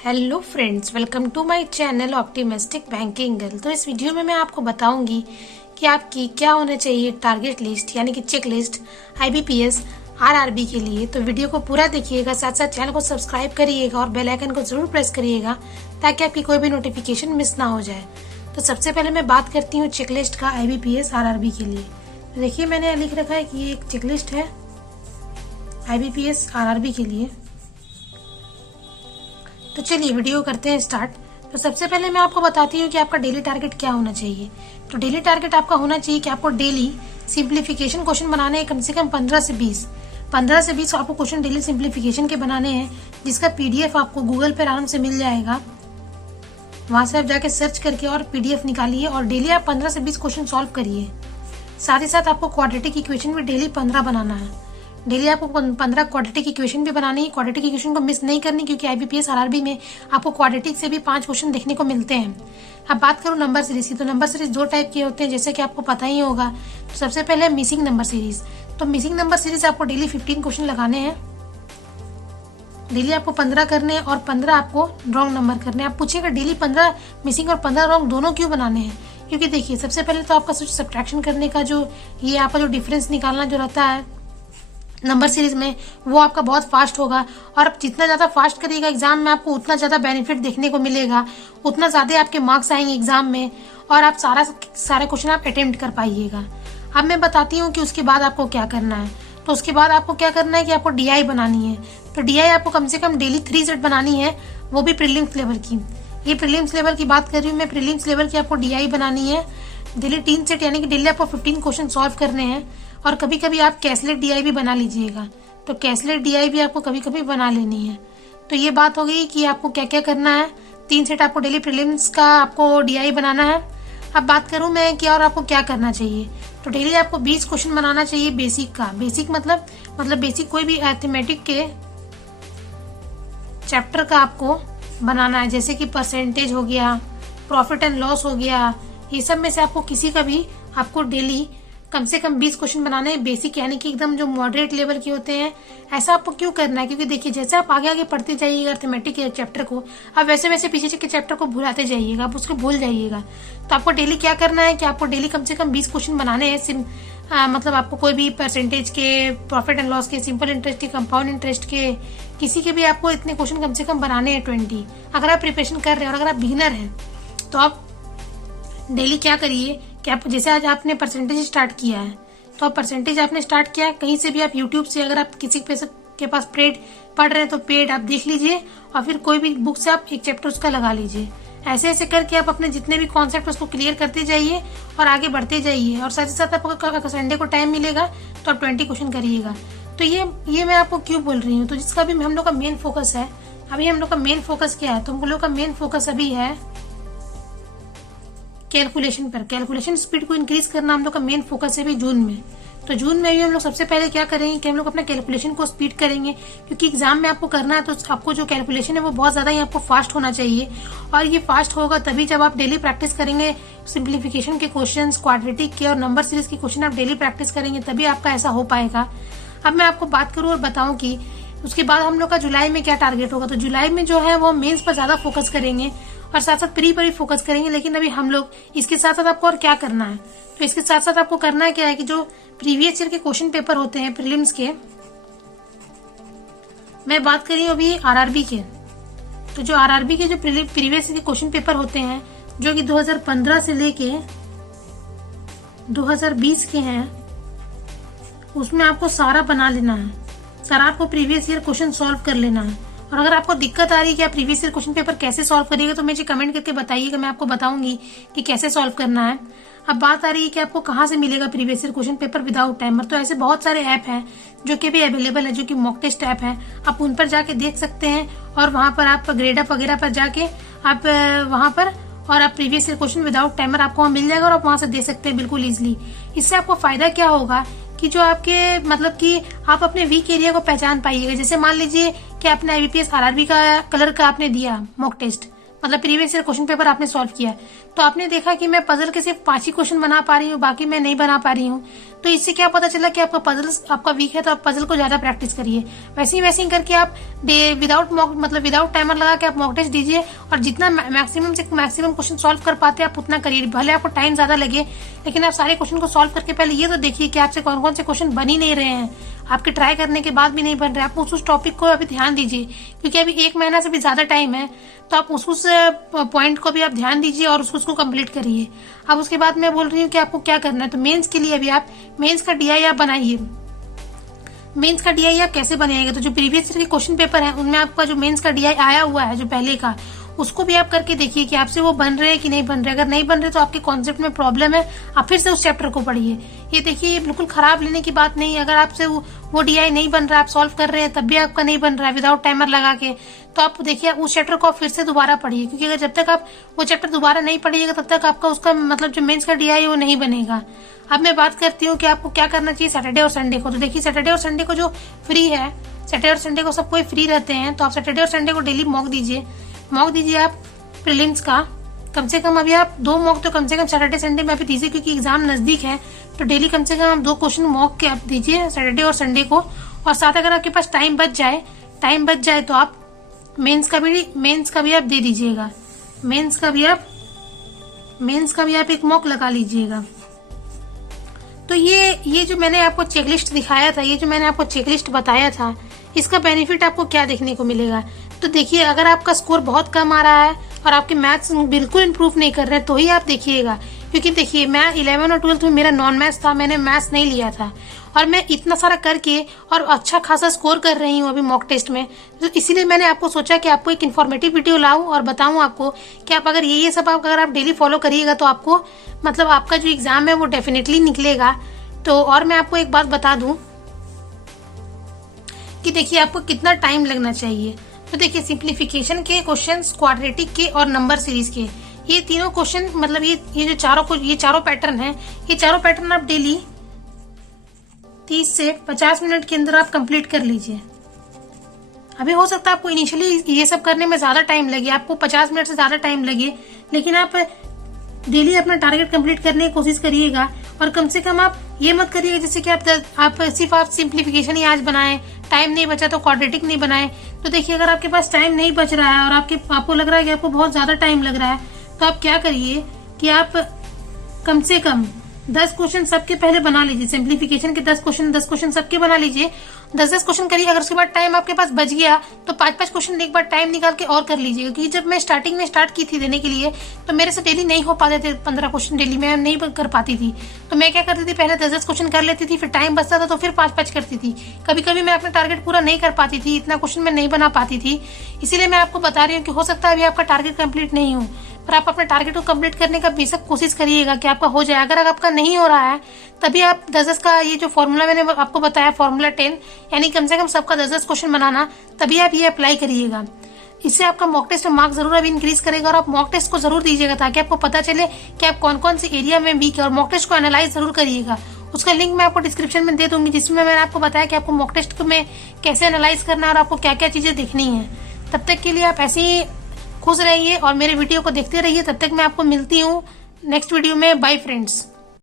Hello friends, welcome to my channel optimistic banking girl. तो इस video में मैं आपको बताऊंगी कि आपकी क्या होना चाहिए टारगेट लिस्ट यानी कि चेक लिस्ट आईबीपीएस आरआरबी के लिए। तो वीडियो को पूरा देखिएगा, साथ साथ चैनल को सब्सक्राइब करिएगा और बेल आइकन को जरूर प्रेस करिएगा ताकि आपकी कोई भी नोटिफिकेशन मिस ना हो जाए। तो सबसे पहले मैं बात करती हूँ चेक लिस्ट का आईबीपीएस आरआरबी के लिए। तो देखिए, मैंने लिख रखा है कि ये एक चेक लिस्ट है आईबीपीएस आरआरबी के लिए। तो चलिए वीडियो करते हैं स्टार्ट। तो सबसे पहले मैं आपको बताती हूँ कि आपका डेली टारगेट क्या होना चाहिए। तो डेली टारगेट आपका होना चाहिए कि आपको डेली सिंप्लीफिकेशन क्वेश्चन बनाने हैं कम से कम 15 से 20 आपको क्वेश्चन डेली सिंप्लीफिकेशन के बनाने हैं, जिसका पीडीएफ आपको गूगल पर आराम से मिल जाएगा। वहां से आप जाके सर्च करके और पीडीएफ निकालिए और डेली आप 15 से 20 क्वेश्चन सॉल्व करिए। साथ ही साथ आपको क्वाड्रेटिक इक्वेशन भी डेली 15 बनाना है। डेली आपको 15 क्वाड्रेटिक इक्वेशन भी बनानी है। क्वाड्रेटिक इक्वेशन को मिस नहीं करनी, क्योंकि आईबीपीएस आरआरबी में आपको क्वाड्रेटिक से भी 5 क्वेश्चन देखने को मिलते हैं। अब बात करूं नंबर सीरीज की, तो नंबर सीरीज 2 टाइप के होते हैं, जैसे कि आपको पता ही होगा। तो सबसे पहले मिसिंग नंबर सीरीज। तो मिसिंग नंबर सीरीज आपको डेली 15 क्वेश्चन लगाने हैं। डेली आपको 15 करने हैं और 15 आपको रॉन्ग नंबर करने हैं। आप पूछिएगा डेली 15 मिसिंग और 15 रॉन्ग दोनों क्यों बनाने हैं? क्योंकि देखिए, सबसे पहले तो आपका सब्ट्रैक्शन करने का जो ये आपका जो डिफरेंस निकालना जो रहता है नंबर सीरीज में, वो आपका बहुत फास्ट होगा। और आप जितना ज्यादा फास्ट करिएगा एग्जाम में, आपको उतना ज्यादा बेनिफिट देखने को मिलेगा, उतना ज्यादा आपके मार्क्स आएंगे एग्जाम में और आप सारे क्वेश्चन आप अटेम्प्ट कर पाइएगा। अब मैं बताती हूँ कि उसके बाद आपको क्या करना है। तो उसके बाद आपको क्या करना है कि आपको डीआई बनानी है। तो डीआई आपको कम से कम डेली 3 सेट बनानी है, वो भी प्रीलिम्स लेवल की। ये प्रीलिम्स लेवल की बात कर रही हूँ मैं। प्रीलिम्स लेवल की आपको डीआई बनानी है डेली 3 सेट, यानी कि डेली आपको 15 क्वेश्चन सॉल्व करने हैं। और कभी कभी आप कैसलेट डीआई भी बना लीजिएगा। तो कैसलेट डीआई भी आपको कभी कभी बना लेनी है। तो ये बात हो गई कि आपको क्या क्या करना है। 3 सेट आपको डेली प्रीलिम्स का आपको डीआई बनाना है। अब बात करूं मैं कि और आपको क्या करना चाहिए। तो डेली आपको 20 क्वेश्चन बनाना चाहिए बेसिक का। बेसिक मतलब बेसिक कोई भी अरिथमेटिक के चैप्टर का आपको बनाना है, जैसे कि परसेंटेज हो गया, प्रॉफिट एंड लॉस हो गया। ये सब में से आपको किसी का भी आपको डेली कम से कम 20 क्वेश्चन बनाने हैं बेसिक, यानी कि एकदम जो मॉडरेट लेवल के होते हैं। ऐसा आपको क्यों करना है? क्योंकि देखिए, जैसे आप आगे आगे पढ़ते जाइएगा अरिथमेटिक के चैप्टर को, आप वैसे वैसे पीछे के चैप्टर को भुलाते जाइएगा, आप उसको भूल जाइएगा। तो आपको डेली क्या करना है कि आपको डेली कम से कम 20 क्वेश्चन बनाने हैं। मतलब आपको कोई भी परसेंटेज के, प्रॉफिट एंड लॉस के, सिंपल इंटरेस्ट के, कंपाउंड इंटरेस्ट के, किसी के भी आपको इतने क्वेश्चन कम से कम बनाने हैं 20। अगर आप प्रिपरेशन कर रहे हैं और अगर आप बिगिनर हैं तो आप डेली क्या करिए कि आप जैसे आज आपने परसेंटेज स्टार्ट किया है, तो आप परसेंटेज आपने स्टार्ट किया कहीं से भी, आप यूट्यूब से, अगर आप किसी के पास पेड पढ़ रहे हैं तो पेड आप देख लीजिए और फिर कोई भी बुक से आप एक चैप्टर उसका लगा लीजिए। ऐसे ऐसे करके आप अपने जितने भी कॉन्सेप्ट उसको क्लियर करते जाइए और आगे बढ़ते जाइए। और साथ ही साथ आपको संडे को टाइम मिलेगा तो आप 20 क्वेश्चन करिएगा। तो ये मैं आपको क्यों बोल रही हूँ, तो जिसका भी हम लोग का मेन फोकस है, अभी हम लोग का मेन फोकस क्या है, तो हम लोग का मेन फोकस अभी है कैलकुलेशन पर। कैलकुलेशन स्पीड को इंक्रीज करना हम लोग का मेन फोकस है अभी जून में। तो जून में भी हम लोग सबसे पहले क्या करेंगे कि हम लोग अपना कैलकुलेशन को स्पीड करेंगे, क्योंकि एग्जाम में आपको करना है। तो आपको जो कैलकुलेशन है वो बहुत ज्यादा ही आपको फास्ट होना चाहिए। और ये फास्ट होगा तभी जब आप डेली प्रैक्टिस करेंगे सिंप्लीफिकेशन के क्वेश्चंस, क्वाड्रेटिक के और नंबर सीरीज के क्वेश्चन आप डेली प्रैक्टिस करेंगे, तभी आपका ऐसा हो पाएगा। अब मैं आपको बात करूँ और बताऊं कि उसके बाद हम लोग का जुलाई में क्या टारगेट होगा। तो जुलाई में जो है वो मेंस पर ज्यादा फोकस करेंगे और साथ साथ प्री पर भी फोकस करेंगे। लेकिन अभी हम लोग इसके साथ साथ आपको और क्या करना है, तो इसके साथ साथ आपको करना है क्या है कि जो प्रीवियस ईयर के क्वेश्चन पेपर होते हैं प्रीलिम्स के, मैं बात कर रही हूँ अभी आरआरबी के। तो जो आरआरबी के जो प्रीवियस ईयर के क्वेश्चन पेपर होते हैं, जो कि 2015 से लेके 2020 के हैं, उसमें आपको सारा बना लेना है। सारा आपको प्रीवियस ईयर क्वेश्चन सॉल्व कर लेना है। और अगर आपको दिक्कत आ रही है कि आप प्रीवियस ईयर क्वेश्चन पेपर कैसे सॉल्व करिएगा, तो मुझे कमेंट करके बताइएगा, मैं आपको बताऊंगी कि कैसे सॉल्व करना है। अब बात आ रही है कि आपको कहाँ से मिलेगा previous year question paper without timer. तो ऐसे बहुत सारे ऐप हैं जो कि भी अवेलेबल है, जो कि मॉक टेस्ट ऐप है, आप उन पर जाके देख सकते हैं। और वहां पर आप ग्रेडअप वगैरह पर जाके आप वहां पर और आप previous year question without timer आपको वहां मिल जाएगा और आप वहां से दे सकते हैं बिल्कुल इजिली। इससे आपको फायदा क्या होगा कि जो आपके मतलब कि आप अपने वीक एरिया को पहचान पाइएगा। जैसे मान लीजिए कि आपने आईबीपीएस आरआरबी का कलर का आपने दिया मॉक टेस्ट, मतलब प्रीवियस ईयर क्वेश्चन पेपर आपने सॉल्व किया है, तो आपने देखा कि मैं पजल के सिर्फ 5 ही क्वेश्चन बना पा रही हूँ, बाकी मैं नहीं बना पा रही हूँ। तो इससे क्या पता चला कि आपका पजल आपका वीक है, तो आप पजल को ज्यादा प्रैक्टिस करिए। वैसे ही करके आप विदाउट मॉक मतलब विदाउट टाइमर लगा के आप मॉक टेस्ट दीजिए, और जितना मैक्सिमम से मैक्सिमम क्वेश्चन सॉल्व कर पाते हैं आप उतना करिए। भले आपको टाइम ज्यादा लगे, लेकिन आप सारे क्वेश्चन को सॉल्व करके पहले ये तो देखिए कि आपसे कौन कौन से क्वेश्चन बन ही नहीं रहे हैं, आपके ट्राई करने के बाद भी नहीं बन रहे। आप उस टॉपिक को अभी ध्यान दीजिए, क्योंकि अभी 1 महीना से भी ज्यादा टाइम है, तो आप उस पॉइंट को भी आप ध्यान दीजिए और उसको कंप्लीट करिए। अब उसके बाद मैं बोल रही हूँ कि आपको क्या करना है। तो मेंस के लिए अभी आप मेंस का डीआई आप बनाइए। मेंस का डीआई आप कैसे बनाएंगे, तो जो प्रीवियस ईयर के क्वेश्चन पेपर है उनमें आपका जो मेंस का डीआई आया हुआ है जो पहले का, उसको भी आप करके देखिए कि आपसे वो बन रहे हैं कि नहीं बन रहे। अगर नहीं बन रहे तो आपके कॉन्सेप्ट में प्रॉब्लम है, आप फिर से उस चैप्टर को पढ़िए। ये देखिए, ये बिल्कुल खराब लेने की बात नहीं है। अगर आपसे वो डीआई नहीं बन रहा, आप सॉल्व कर रहे हैं तब भी आपका नहीं बन रहा है विदाउट टाइमर लगा के, तो आप देखिए उस चैप्टर को आप फिर से दोबारा पढ़िए, क्योंकि अगर जब तक आप वो चैप्टर दोबारा नहीं पढ़िएगा तब तक आपका उसका मतलब जो मेंस का डीआई है वो नहीं बनेगा। अब मैं बात करती हूँ कि आपको क्या करना चाहिए सैटरडे और संडे को। तो देखिए, सैटरडे और संडे को जो फ्री है, सैटरडे और संडे को सब कोई फ्री रहते हैं, तो आप सैटरडे और संडे को डेली मॉक दीजिए। मॉक दीजिए आप प्रीलिम्स का, कम से कम अभी आप 2 मॉक तो कम से कम सैटरडे संडे में अभी दीजिए, क्योंकि एग्जाम नजदीक है। तो डेली कम से कम आप 2 क्वेश्चन मॉक के आप दीजिए सैटरडे और संडे को। और साथ अगर आपके पास टाइम बच जाए तो आप मेंस का भी आप दे दीजिएगा। मेंस का भी आप एक मॉक लगा लीजिएगा। तो ये जो मैंने आपको चेकलिस्ट दिखाया था, ये जो मैंने आपको चेकलिस्ट बताया था, इसका बेनिफिट आपको क्या देखने को मिलेगा। तो देखिए, अगर आपका स्कोर बहुत कम आ रहा है और आपके मैथ्स बिल्कुल इम्प्रूव नहीं कर रहे तो ही आप देखिएगा, क्योंकि देखिए मैं 11 और 12 में मेरा नॉन मैथ्स था, मैंने मैथ्स नहीं लिया था, और मैं इतना सारा करके और अच्छा खासा स्कोर कर रही हूँ अभी मॉक टेस्ट में। तो इसीलिए मैंने आपको सोचा कि आपको एक इन्फॉर्मेटिव वीडियो लाऊं और बताऊं आपको कि आप अगर ये सब अगर आप डेली फॉलो करिएगा तो आपको मतलब आपका जो एग्जाम है वो डेफिनेटली निकलेगा। तो और मैं आपको एक बात बता दूं कि देखिए आपको कितना टाइम लगना चाहिए। तो देखिए, सिंप्लीफिकेशन के क्वेश्चंस, क्वाड्रेटिक के और नंबर सीरीज के, ये तीनों क्वेश्चन मतलब ये जो चारों पैटर्न हैं, ये चारों पैटर्न आप डेली 30 से 50 मिनट के अंदर आप कंप्लीट कर लीजिए। अभी हो सकता है आपको इनिशियली ये सब करने में ज्यादा टाइम लगे, आपको 50 मिनट से ज्यादा टाइम लगे, लेकिन आप डेली अपना टारगेट कंप्लीट करने की कोशिश करिएगा। और कम से कम आप ये मत करिएगा जैसे कि आप सिर्फ सिंप्लीफिकेशन ही आज बनाएं, टाइम नहीं बचा तो क्वाड्रेटिक नहीं बनाएं। तो देखिए, अगर आपके पास टाइम नहीं बच रहा है और आपको लग रहा है कि आपको बहुत ज्यादा टाइम लग रहा है, तो आप क्या करिए कि आप कम से कम 10 क्वेश्चन सबके पहले बना लीजिए। सिंप्लीफिकेशन के 10 क्वेश्चन सबके बना लीजिए। 10 क्वेश्चन करिए। अगर उसके बाद टाइम आपके पास बच गया तो 5 क्वेश्चन एक बार टाइम निकाल के और कर लीजिएगा, क्योंकि जब मैं स्टार्टिंग में स्टार्ट की थी देने के लिए तो मेरे से डेली नहीं हो पाते थे 15 क्वेश्चन डेली मैं नहीं कर पाती थी। तो मैं क्या करती थी, पहले 10 क्वेश्चन कर लेती थी, फिर टाइम बचता था तो फिर 5 करती थी। कभी कभी मैं अपना टारगेट पूरा नहीं कर पाती थी, इतना क्वेश्चन मैं नहीं बना पाती थी। इसीलिए मैं आपको बता रही हूँ कि हो सकता है अभी आपका टारगेट कंप्लीट नहीं हो, पर आप अपने टारगेट को कंप्लीट करने का बेशक कोशिश करिएगा कि आपका हो जाए। अगर आपका नहीं हो रहा है तभी आप 10 का ये जो फॉर्मूला मैंने आपको बताया, फॉर्मूला 10, यानी कम से कम सबका 10 क्वेश्चन बनाना, तभी आप ये अप्लाई करिएगा। इससे आपका मॉक टेस्ट में मार्क्स जरूर अभी इंक्रीज करेगा। और आप मॉक टेस्ट को जरूर दीजिएगा ताकि आपको पता चले कि आप कौन कौन से एरिया में वीक है, और मॉक टेस्ट को एनालाइज जरूर करिएगा। उसका लिंक मैं आपको डिस्क्रिप्शन में दे दूंगी, जिसमें मैंने आपको बताया कि आपको मॉक टेस्ट में कैसे एनालाइज करना है और आपको क्या क्या चीजें देखनी है। तब तक के लिए आप ऐसे ही खुश रहिए और मेरे वीडियो को देखते रहिए। तब तक मैं आपको मिलती हूँ नेक्स्ट वीडियो में। Bye friends.